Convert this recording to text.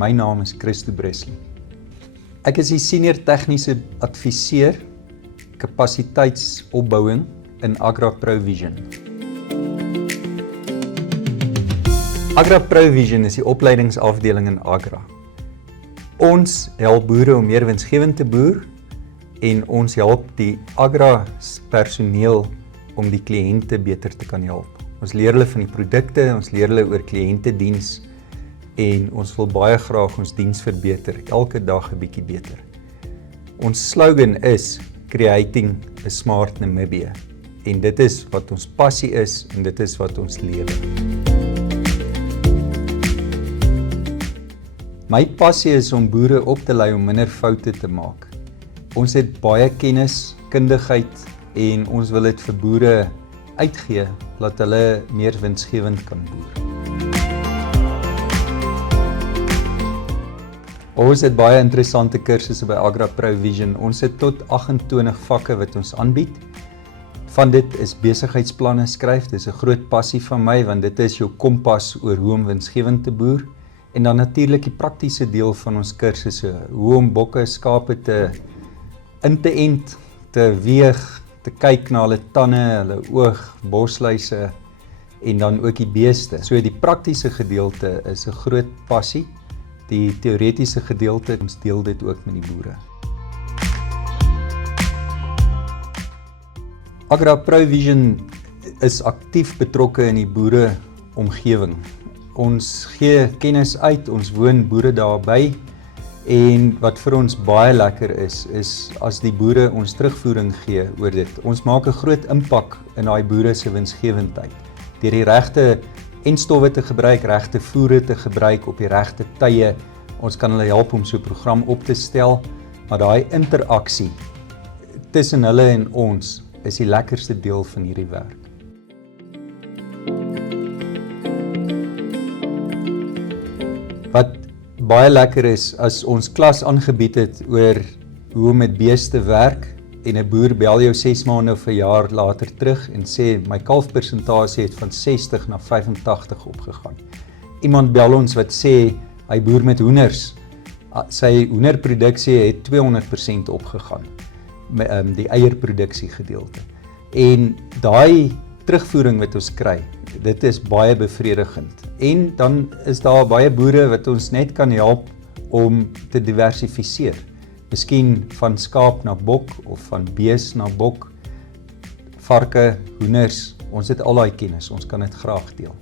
My naam is Christo Bresley. Ek is die senior tegniese adviseur kapasiteitsopbouing in Agra Provision. Agra Provision is die opleidingsafdeling in Agra. Ons help boere om meer winsgewend te boer en ons help die Agra personeel om die kliënte beter te kan help. Ons leer hulle van die produkte, ons leer hulle oor kliëntediens en ons wil baie graag ons diens verbeter, elke dag 'n bietjie beter. Ons slogan is Creating a Smart Namibia en dit is wat ons passie is en dit is wat ons lewe. My passie is om boere op te lei om minder foute te maak. Ons het baie kennis, kundigheid en ons wil dit vir boere uitgee, dat hulle meer winsgewend kan boer. Ons het baie interessante kursusse by Agra Provision. Ons het tot 28 vakke wat ons aanbied. Van dit is besigheidsplanne skryf, dit is 'n groot passie van my, want dit is jou kompas oor hoe om winsgewend te boer. En dan natuurlik die praktiese deel van ons kursusse, hoe om bokke, skape in te ent, te weeg, te kyk na hulle tande, hulle oog, bosluise en dan ook die beeste. So die praktiese gedeelte is 'n groot passie. Die teoretiese gedeelte, ons deel dit ook met die boere. Agra Provision is aktief betrokke in die boereomgewing. Ons gee kennis uit, ons woon boere daarby en wat vir ons baie lekker is as die boere ons terugvoering gee oor dit. Ons maak 'n groot impak in daai boere se winsgewendheid. Deur die regte enstowwe te gebruik, regte voere te gebruik op die regte tye. Ons kan hulle help om so 'n program op te stel, maar daai interaksie tussen hulle en ons is die lekkerste deel van hierdie werk. Wat baie lekker is, as ons klas aangebied het oor hoe om met beeste werk en 'n boer bel jou 6 maande of 'n jaar later terug en sê my kalfpersentasie het van 60 na 85 opgegaan. Iemand bel ons wat sê hy boer met hoenders. Sy hoenderproduksie het 200% opgegaan. Die eierproduksie gedeelte. En daai terugvoering wat ons kry, dit is baie bevredigend. En dan is daar baie boere wat ons net kan help om te diversifiseer. Miskien van skaap na bok of van bees na bok, varke, hoenders. Ons het al daai kennis, ons kan dit graag deel.